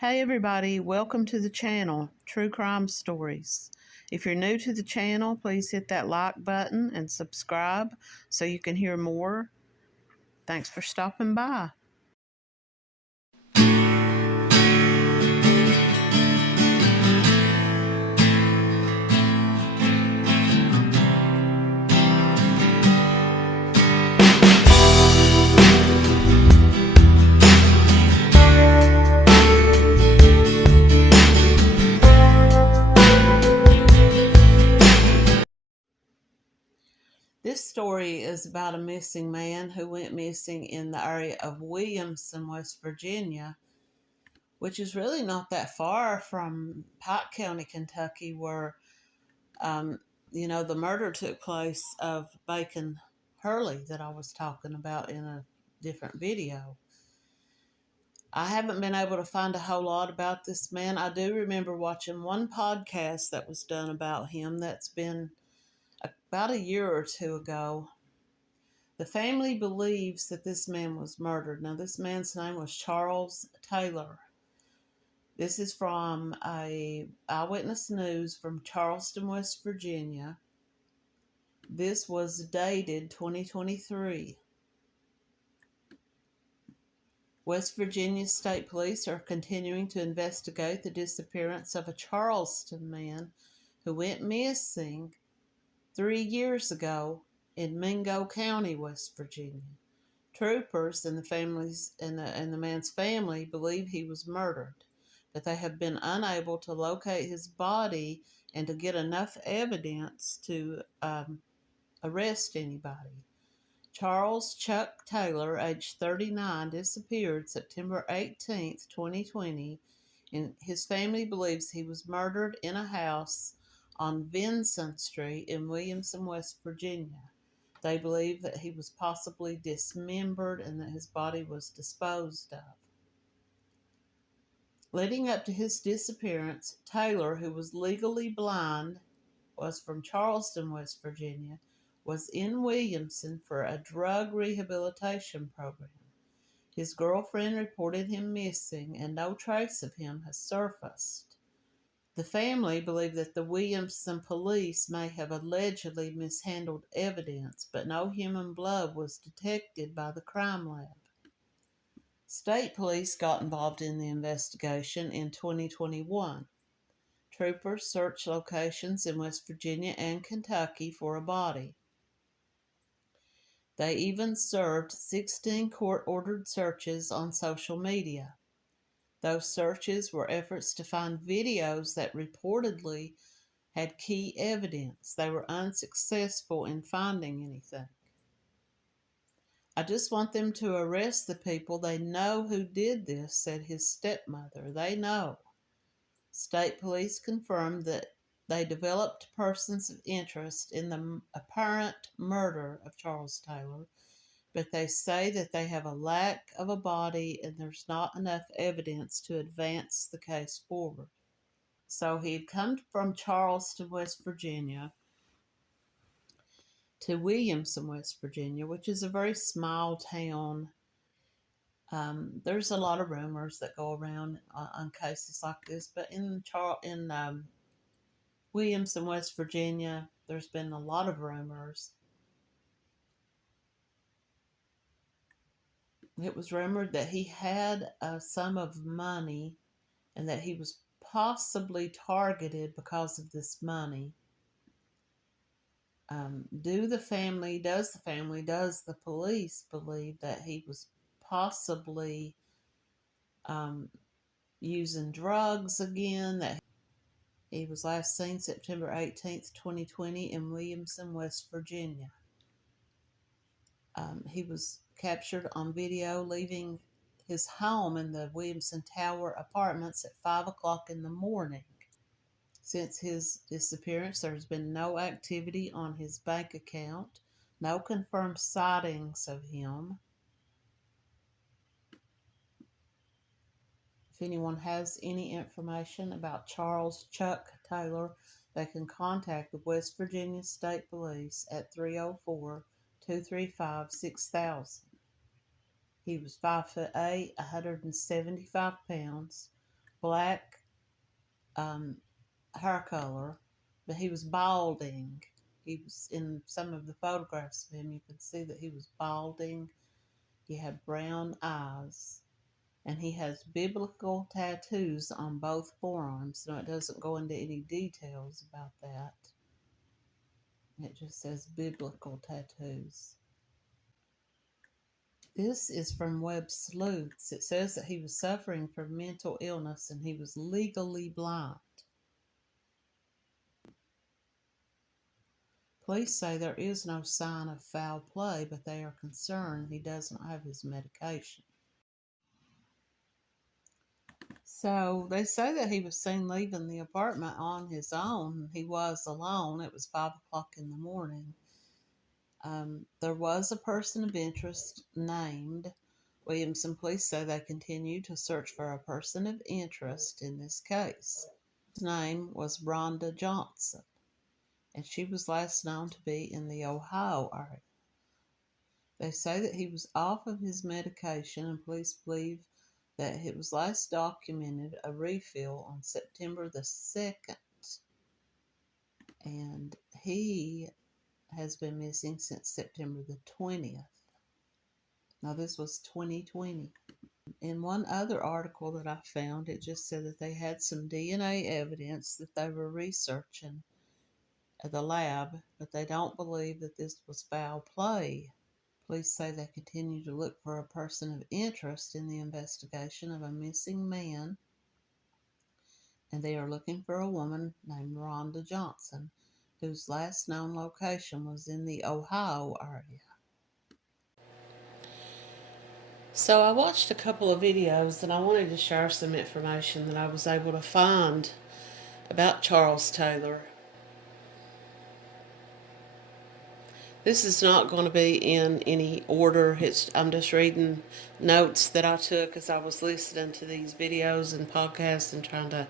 Hey everybody, welcome to the channel, True Crime Stories. If you're new to the channel, please hit that like button and subscribe so you can hear more. Thanks for stopping by. This story is about a missing man who went missing in the area of Williamson, West Virginia, which is really not that far from Pike County, Kentucky, where, the murder took place of Bacon Hurley that I was talking about in a different video. I haven't been able to find a whole lot about this man. I do remember watching one podcast that was done about him that's been about a year or two ago. The family believes that this man was murdered. Now, this man's name was Charles Taylor. This is from a Eyewitness News from Charleston, West Virginia. This was dated 2023. West Virginia State Police are continuing to investigate the disappearance of a Charleston man who went missing 3 years ago in Mingo County, West Virginia. Troopers and the man's family believe he was murdered, but they have been unable to locate his body and to get enough evidence to arrest anybody. Charles Chuck Taylor, age 39, disappeared September 18, 2020, and his family believes he was murdered in a house on Vincent Street in Williamson, West Virginia. They believe that he was possibly dismembered and that his body was disposed of. Leading up to his disappearance, Taylor, who was legally blind, was from Charleston, West Virginia, was in Williamson for a drug rehabilitation program. His girlfriend reported him missing, and no trace of him has surfaced. The family believe that the Williamson police may have allegedly mishandled evidence, but no human blood was detected by the crime lab. State police got involved in the investigation in 2021. Troopers searched locations in West Virginia and Kentucky for a body. They even served 16 court-ordered searches on social media. Those searches were efforts to find videos that reportedly had key evidence. They were unsuccessful in finding anything. I just want them to arrest the people. They know who did this, said his stepmother. They know. State police confirmed that they developed persons of interest in the apparent murder of Charles Taylor, but they say that they have a lack of a body and there's not enough evidence to advance the case forward. So he had come from Charleston, West Virginia, to Williamson, West Virginia, which is a very small town. There's a lot of rumors that go around on cases like this, but in Williamson, West Virginia, there's been a lot of rumors. It was rumored that he had a sum of money and that he was possibly targeted because of this money. Does the police believe that he was possibly using drugs again? That he was last seen September 18th, 2020 in Williamson, West Virginia. He was captured on video leaving his home in the Williamson Tower Apartments at 5 o'clock in the morning. Since his disappearance, there's been no activity on his bank account, no confirmed sightings of him. If anyone has any information about Charles Chuck Taylor, they can contact the West Virginia State Police at 304-235-6000. He was 5'8", 175 pounds, black hair color, but he was balding. He was in some of the photographs of him. You could see that he was balding. He had brown eyes, and he has biblical tattoos on both forearms. Now, it doesn't go into any details about that. It just says biblical tattoos. This is from Web Sleuths. It says that he was suffering from mental illness and he was legally blind. Police say there is no sign of foul play, but they are concerned he doesn't have his medication. So they say that he was seen leaving the apartment on his own. He was alone. It was 5 o'clock in the morning. There was a person of interest named Williamson. Police say they continue to search for a person of interest in this case. His name was Rhonda Johnson, and she was last known to be in the Ohio area. They say that he was off of his medication, and police believe that it was last documented a refill on September the 2nd, and he has been missing since September the 20th. Now, this was 2020. In one other article that I found, it just said that they had some DNA evidence that they were researching at the lab, but they don't believe that this was foul play. Police say they continue to look for a person of interest in the investigation of a missing man, and they are looking for a woman named Rhonda Johnson, whose last known location was in the Ohio area. So I watched a couple of videos and I wanted to share some information that I was able to find about Charles Taylor. This is not going to be in any order. I'm just reading notes that I took as I was listening to these videos and podcasts and trying to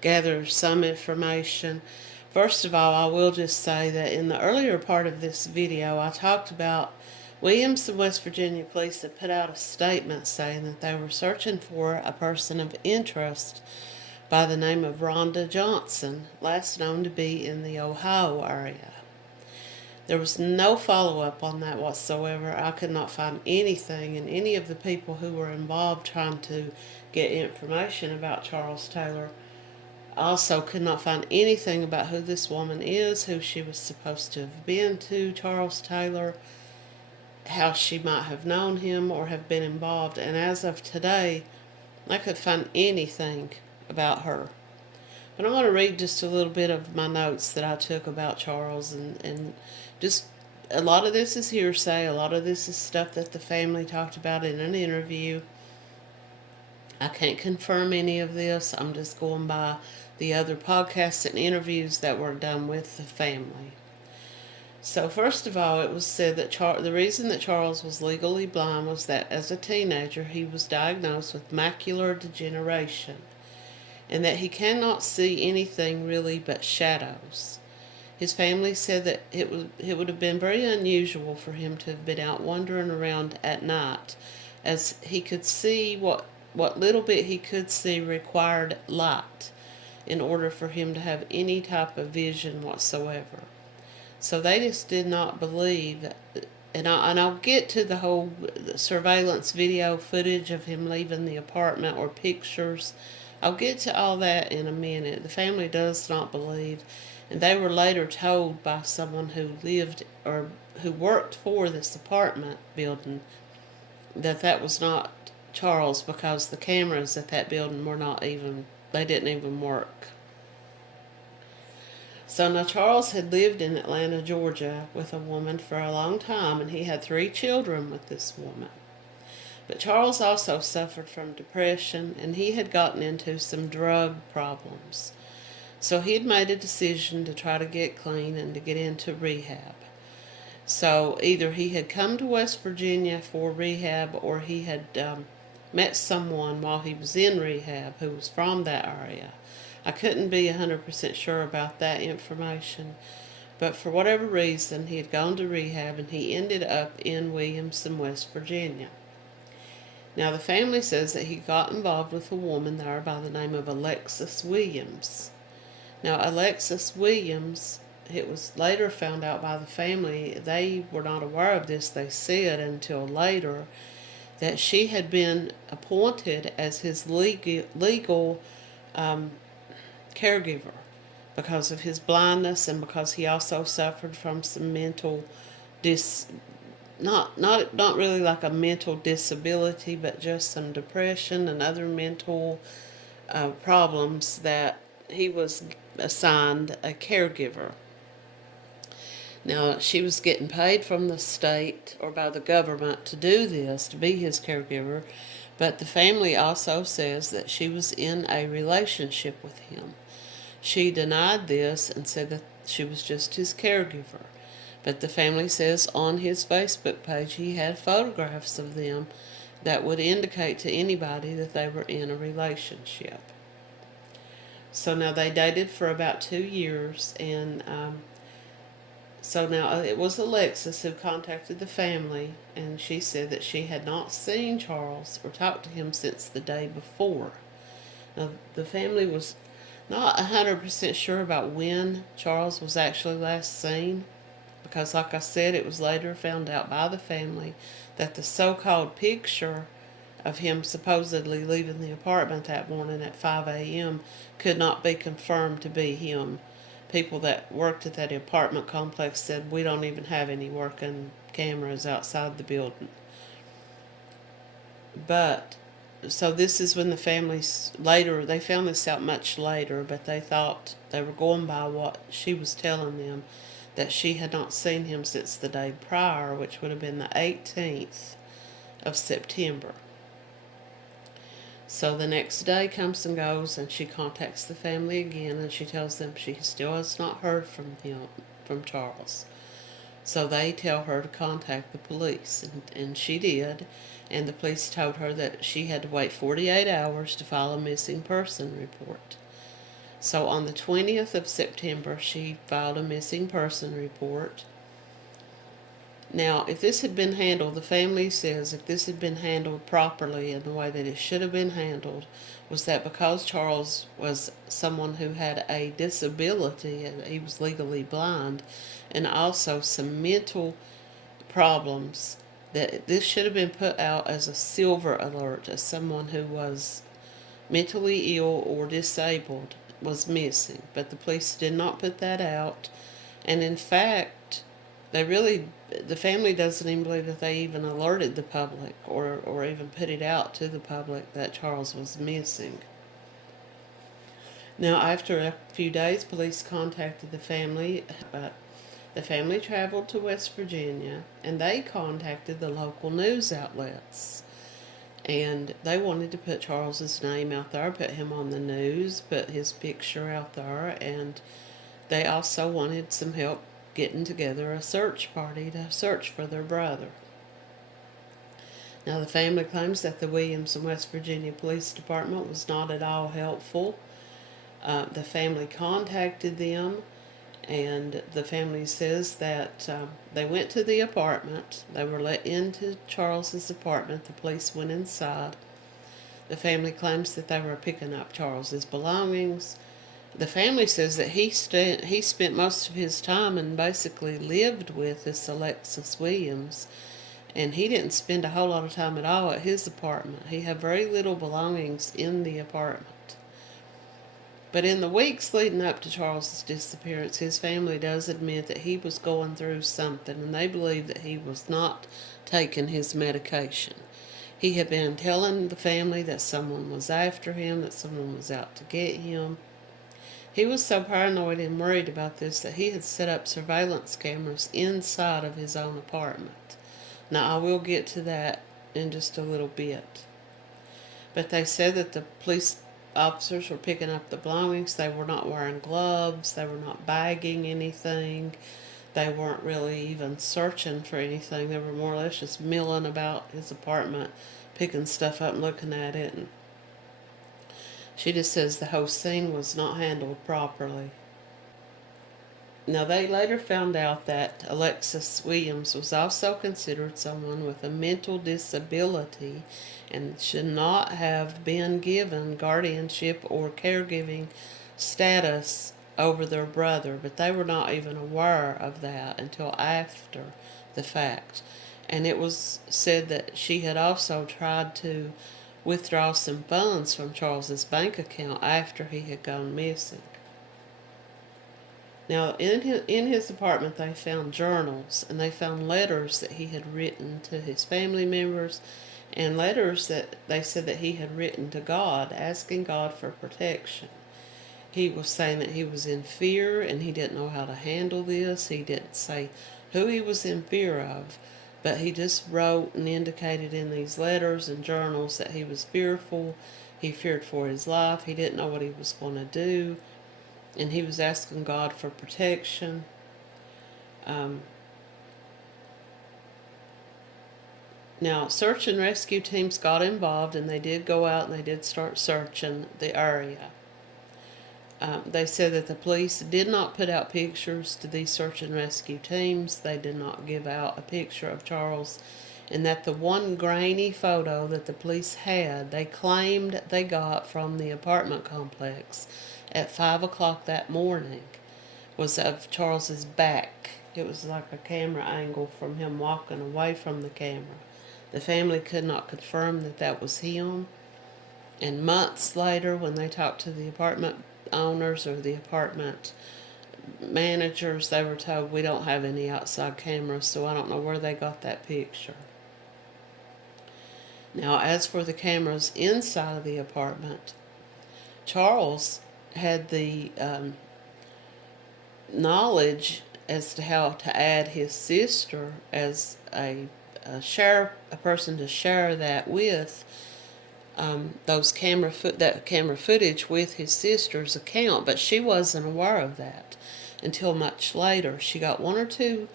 gather some information. First of all, I will just say that in the earlier part of this video, I talked about Williamson, West Virginia police had put out a statement saying that they were searching for a person of interest by the name of Rhonda Johnson, last known to be in the Ohio area. There was no follow-up on that whatsoever. I could not find anything, and any of the people who were involved trying to get information about Charles Taylor also could not find anything about who this woman is, who she was supposed to have been to Charles Taylor, how she might have known him or have been involved. And as of today, I could find anything about her. But I want to read just a little bit of my notes that I took about Charles, and just a lot of this is hearsay. A lot of this is stuff that the family talked about in an interview. I can't confirm any of this. I'm just going by the other podcasts and interviews that were done with the family. So first of all, it was said that the reason that Charles was legally blind was that as a teenager he was diagnosed with macular degeneration, and that he cannot see anything really but shadows. His family said that it would have been very unusual for him to have been out wandering around at night, as he could see what little bit he could see required light in order for him to have any type of vision whatsoever. So they just did not believe, and I'll get to the whole surveillance video footage of him leaving the apartment or pictures. I'll get to all that in a minute. The family does not believe, and they were later told by someone who lived or who worked for this apartment building that that was not Charles, because the cameras at that building they didn't even work. So now Charles had lived in Atlanta, Georgia with a woman for a long time, and he had 3 children with this woman. But Charles also suffered from depression, and he had gotten into some drug problems. So he had made a decision to try to get clean and to get into rehab. So either he had come to West Virginia for rehab, or he had met someone while he was in rehab who was from that area. I couldn't be 100% sure about that information, but for whatever reason, he had gone to rehab and he ended up in Williamson, West Virginia. Now, the family says that he got involved with a woman there by the name of Alexis Williams. Now, Alexis Williams, it was later found out by the family, they were not aware of this, they said, until later, that she had been appointed as his legal caregiver because of his blindness and because he also suffered from some mental not really like a mental disability, but just some depression and other mental problems, that he was assigned a caregiver. Now, she was getting paid from the state or by the government to do this, to be his caregiver, but the family also says that she was in a relationship with him. She denied this and said that she was just his caregiver. But the family says on his Facebook page he had photographs of them that would indicate to anybody that they were in a relationship. So now they dated for about 2 years, and so now it was Alexis who contacted the family, and she said that she had not seen Charles or talked to him since the day before. Now, the family was not 100% sure about when Charles was actually last seen, because, like I said, it was later found out by the family that the so-called picture of him supposedly leaving the apartment that morning at 5 a.m. could not be confirmed to be him. People that worked at that apartment complex said, we don't even have any working cameras outside the building. But, so this is when the families later, they found this out much later, but they thought they were going by what she was telling them, that she had not seen him since the day prior, which would have been the 18th of September. So the next day comes and goes, and she contacts the family again, and she tells them she still has not heard from Charles. So they tell her to contact the police, and she did, and the police told her that she had to wait 48 hours to file a missing person report. So on the 20th of September, she filed a missing person report. Now, if this had been handled, the family says if this had been handled properly in the way that it should have been handled, was that because Charles was someone who had a disability, and he was legally blind, and also some mental problems, that this should have been put out as a silver alert, as someone who was mentally ill or disabled was missing. But the police did not put that out, and in fact, the family doesn't even believe that they even alerted the public or even put it out to the public that Charles was missing. Now, after a few days, police contacted the family, but the family traveled to West Virginia, and they contacted the local news outlets. And they wanted to put Charles's name out there, put him on the news, put his picture out there, and they also wanted some help getting together a search party to search for their brother. Now, the family claims that the Williamson, West Virginia Police Department was not at all helpful. The family contacted them, and the family says that they went to the apartment. They were let into Charles's apartment. The police went inside. The family claims that they were picking up Charles's belongings. The family says that he spent most of his time and basically lived with this Alexis Williams, and he didn't spend a whole lot of time at all at his apartment. He had very little belongings in the apartment. But in the weeks leading up to Charles's disappearance, his family does admit that he was going through something, and they believe that he was not taking his medication. He had been telling the family that someone was after him, that someone was out to get him. He was so paranoid and worried about this that he had set up surveillance cameras inside of his own apartment. Now, I will get to that in just a little bit. But they said that the police officers were picking up the belongings. They were not wearing gloves. They were not bagging anything. They weren't really even searching for anything. They were more or less just milling about his apartment, picking stuff up and looking at it. And she just says the whole scene was not handled properly. Now, they later found out that Alexis Williams was also considered someone with a mental disability and should not have been given guardianship or caregiving status over their brother, but they were not even aware of that until after the fact. And it was said that she had also tried to withdraw some funds from Charles's bank account after he had gone missing. Now, in his apartment, they found journals, and they found letters that he had written to his family members, and letters that they said that he had written to God, asking God for protection. He was saying that he was in fear, and he didn't know how to handle this. He didn't say who he was in fear of, but he just wrote and indicated in these letters and journals that he was fearful. He feared for his life. He didn't know what he was going to do, and he was asking God for protection. Now, search and rescue teams got involved, and they did go out and they did start searching the area. They said that the police did not put out pictures to these search and rescue teams. They did not give out a picture of Charles, and that the one grainy photo that the police had, they claimed they got from the apartment complex at 5 o'clock that morning, was of Charles's back. It was like a camera angle from him walking away from the camera. The family could not confirm that that was him. And months later, when they talked to the apartment owners or the apartment managers, they were told, we don't have any outside cameras, so I don't know where they got that picture. Now, as for the cameras inside of the apartment, Charles had the knowledge as to how to add his sister as a person to share that with, that camera footage with his sister's account, but she wasn't aware of that until much later. She got one or two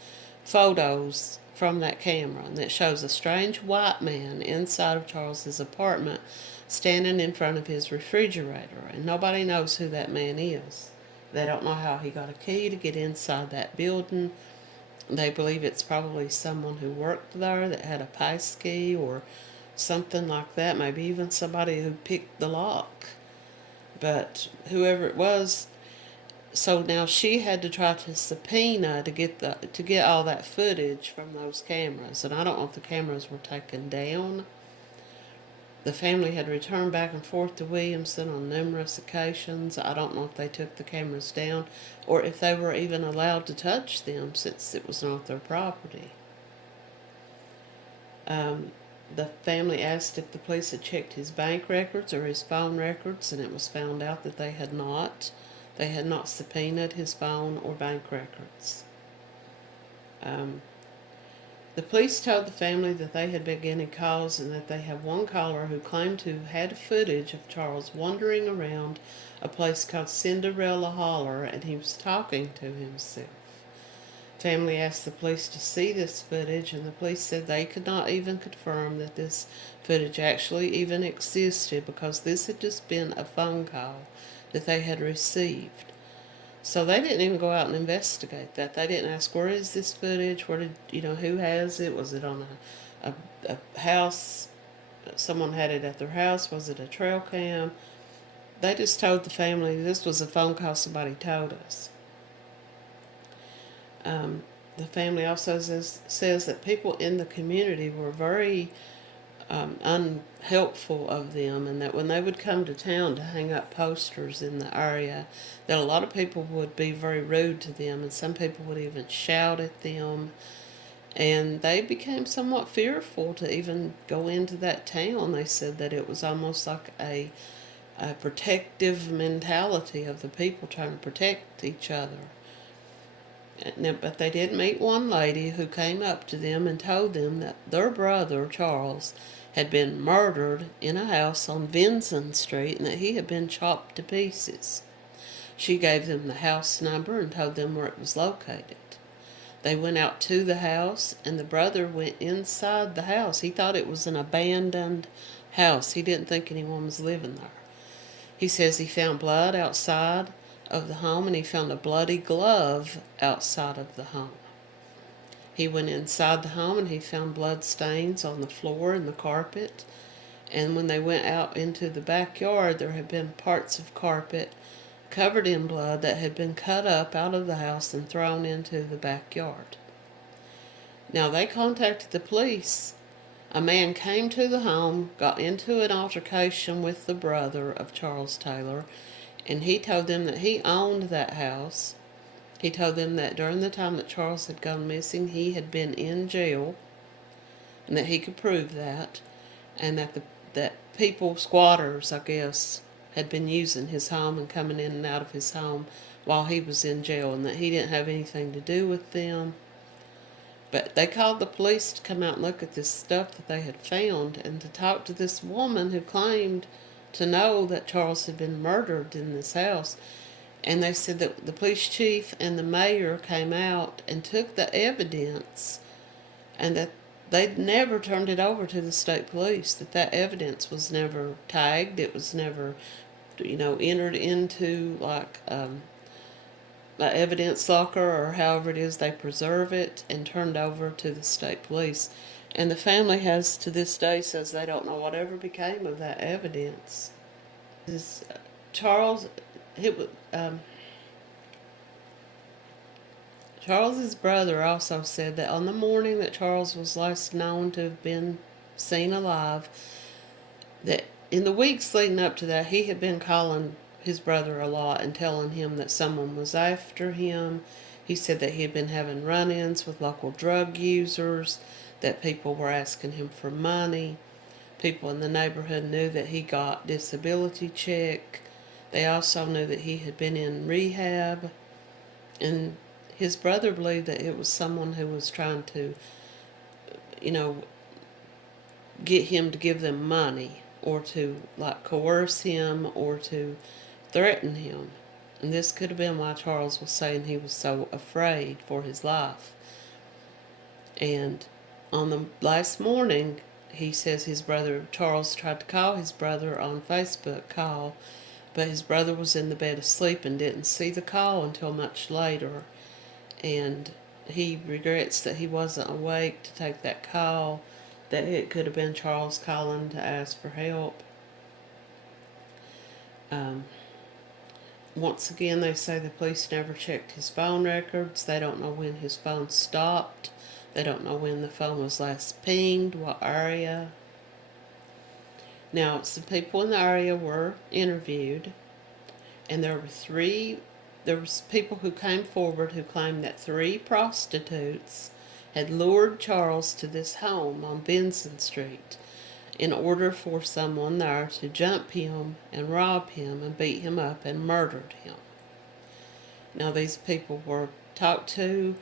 photos from that camera, and it shows a strange white man inside of Charles's apartment standing in front of his refrigerator, and nobody knows who that man is. They don't know how he got a key to get inside that building. They believe it's probably someone who worked there that had a pass key or something like that, maybe even somebody who picked the lock. But whoever it was, so now she had to try to subpoena to get all that footage from those cameras, and I don't know if the cameras were taken down. The family had returned back and forth to Williamson on numerous occasions. I don't know if they took the cameras down or if they were even allowed to touch them, since it was not their property. The family asked if the police had checked his bank records or his phone records, and it was found out that they had not. They had not subpoenaed his phone or bank records. The police told the family that they had been getting calls, and that they had one caller who claimed to have had footage of Charles wandering around a place called Cinderella Holler, and he was talking to himself. Family asked the police to see this footage, and the police said they could not even confirm that this footage actually even existed, because this had just been a phone call that they had received. So they didn't even go out and investigate that. They didn't ask, where is this footage? Where did, who has it? Was it on a house? Someone had it at their house? Was it a trail cam? They just told the family this was a phone call somebody told us. The family also says that people in the community were very unhelpful of them, and that when they would come to town to hang up posters in the area, that a lot of people would be very rude to them, and some people would even shout at them, and they became somewhat fearful to even go into that town. They said that it was almost like a protective mentality of the people trying to protect each other. But they did meet one lady who came up to them and told them that their brother, Charles, had been murdered in a house on Vinson Street, and that he had been chopped to pieces. She gave them the house number and told them where it was located. They went out to the house, and the brother went inside the house. He thought it was an abandoned house. He didn't think anyone was living there. He says he found blood outside of the home, and he found a bloody glove outside of the home. He went inside the home and he found blood stains on the floor and the carpet. And when they went out into the backyard, there had been parts of carpet covered in blood that had been cut up out of the house and thrown into the backyard. Now, they contacted the police. A man came to the home, got into an altercation with the brother of Charles Taylor, and he told them that he owned that house. He told them that during the time that Charles had gone missing, he had been in jail, and that he could prove that, and that people, squatters, I guess, had been using his home and coming in and out of his home while he was in jail, and that he didn't have anything to do with them. But they called the police to come out and look at this stuff that they had found and to talk to this woman who claimed to know that Charles had been murdered in this house. And they said that the police chief and the mayor came out and took the evidence, and that they'd never turned it over to the state police, that evidence was never tagged, it was never, entered into like an evidence locker or however it is they preserve it, and turned over to the state police. And the family has to this day says they don't know whatever became of that evidence. Charles, Charles's brother also said that on the morning that Charles was last known to have been seen alive, that in the weeks leading up to that, he had been calling his brother a lot and telling him that someone was after him. He said that he had been having run-ins with local drug users, that people were asking him for money. People in the neighborhood knew that he got disability check. They also knew that he had been in rehab. And his brother believed that it was someone who was trying to, get him to give them money, or to coerce him, or to threaten him. And this could have been why Charles was saying he was so afraid for his life. And on the last morning, he says his brother, Charles, tried to call his brother on Facebook call, but his brother was in the bed asleep and didn't see the call until much later. And he regrets that he wasn't awake to take that call, that it could have been Charles calling to ask for help. Once again, they say the police never checked his phone records. They don't know when his phone stopped. They don't know when the phone was last pinged, what area. Now, some people in the area were interviewed, and there was people who came forward who claimed that 3 prostitutes had lured Charles to this home on Benson Street in order for someone there to jump him and rob him and beat him up and murdered him. Now, these people were talked to.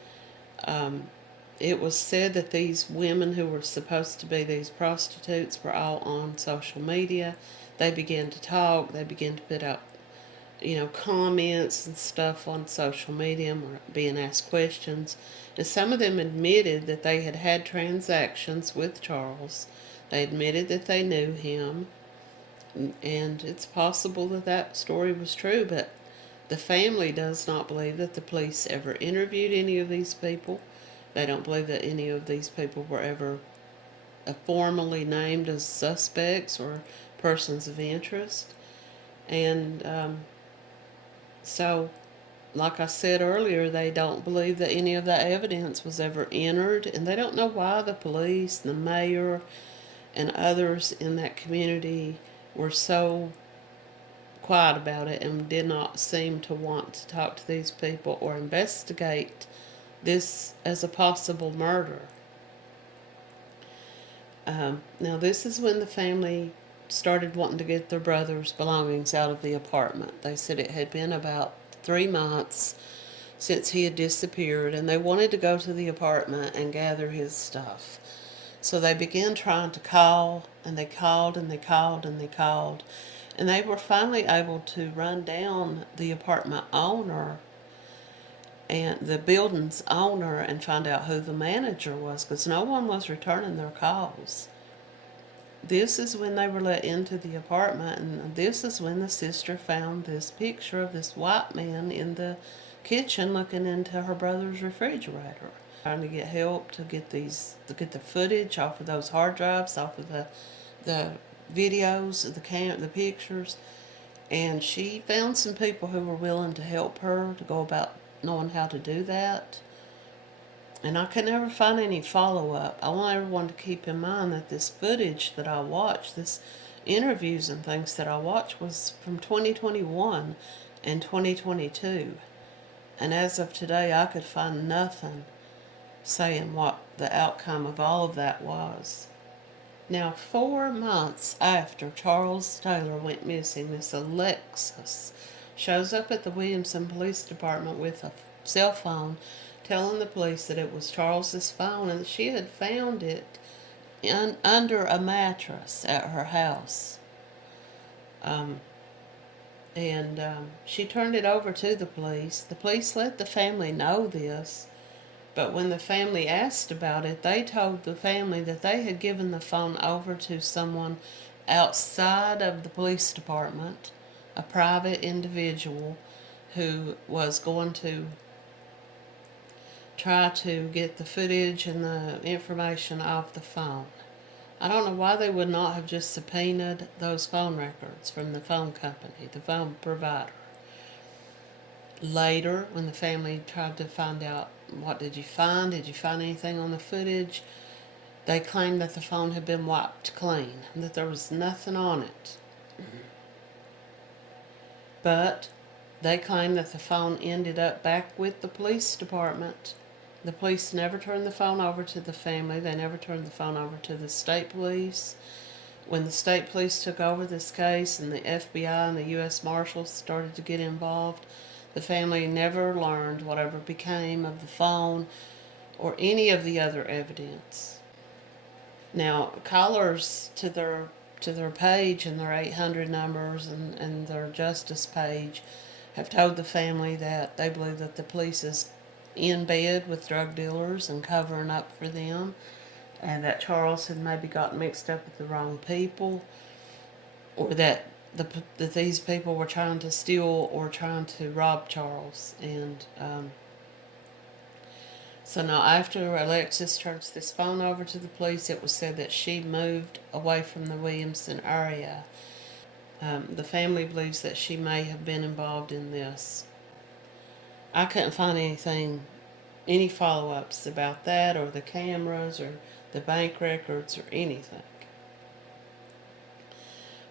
It was said that these women who were supposed to be these prostitutes were all on social media. They began to talk. They began to put out, comments and stuff on social media, and were being asked questions. And some of them admitted that they had had transactions with Charles. They admitted that they knew him. And it's possible that that story was true, but the family does not believe that the police ever interviewed any of these people. They don't believe that any of these people were ever formally named as suspects or persons of interest. And so, like I said earlier, they don't believe that any of that evidence was ever entered, and they don't know why the police, the mayor, and others in that community were so quiet about it and did not seem to want to talk to these people or investigate this as a possible murder. Now, this is when the family started wanting to get their brother's belongings out of the apartment. They said it had been about 3 months since he had disappeared, and they wanted to go to the apartment and gather his stuff. So they began trying to call, and they called, and they called, and they called. And they were finally able to run down the apartment owner and the building's owner and find out who the manager was, because no one was returning their calls. this is when they were let into the apartment, and this is when the sister found this picture of this white man in the kitchen looking into her brother's refrigerator, trying to get help to get the footage off of those hard drives, off of the videos, the pictures. And she found some people who were willing to help her to go about knowing how to do that. And I could never find any follow-up. I want everyone to keep in mind that this footage that I watched, this interviews and things that I watched, was from 2021 and 2022. And as of today, I could find nothing saying what the outcome of all of that was. Now, 4 months after Charles Taylor went missing, this Alexis shows up at the Williamson Police Department with a cell phone, telling the police that it was Charles's phone and that she had found it under a mattress at her house. She turned it over to the police. The police let the family know this, but when the family asked about it, they told the family that they had given the phone over to someone outside of the police department, a private individual who was going to try to get the footage and the information off the phone. I don't know why they would not have just subpoenaed those phone records from the phone company, the phone provider. Later, when the family tried to find out, what did you find anything on the footage, they claimed that the phone had been wiped clean, and that there was nothing on it. But they claimed that the phone ended up back with the police department. The police never turned the phone over to the family. They never turned the phone over to the state police. When the state police took over this case and the FBI and the U.S. Marshals started to get involved, the family never learned whatever became of the phone or any of the other evidence. Now, callers to their page and their 800 numbers and their justice page have told the family that they believe that the police is in bed with drug dealers and covering up for them, and that Charles had maybe gotten mixed up with the wrong people, or that these people were trying to steal or trying to rob Charles. And so now after Alexis turns this phone over to the police, it was said that she moved away from the Williamson area. The family believes that she may have been involved in this. I couldn't find any follow-ups about that, or the cameras, or the bank records, or anything.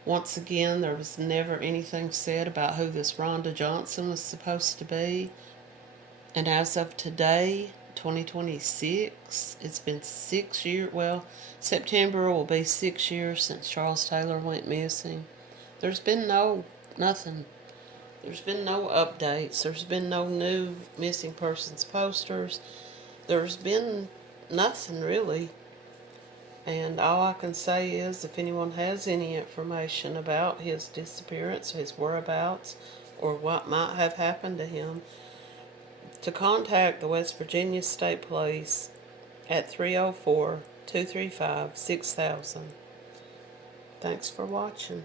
Once again, there was never anything said about who this Rhonda Johnson was supposed to be. And as of today, 2026, it's been 6 years, well, September will be 6 years since Charles Taylor went missing. There's been nothing. There's been no updates. There's been no new missing persons posters. There's been nothing, really. And all I can say is, if anyone has any information about his disappearance, his whereabouts, or what might have happened to him, to contact the West Virginia State Police at 304-235-6000. Thanks for watching.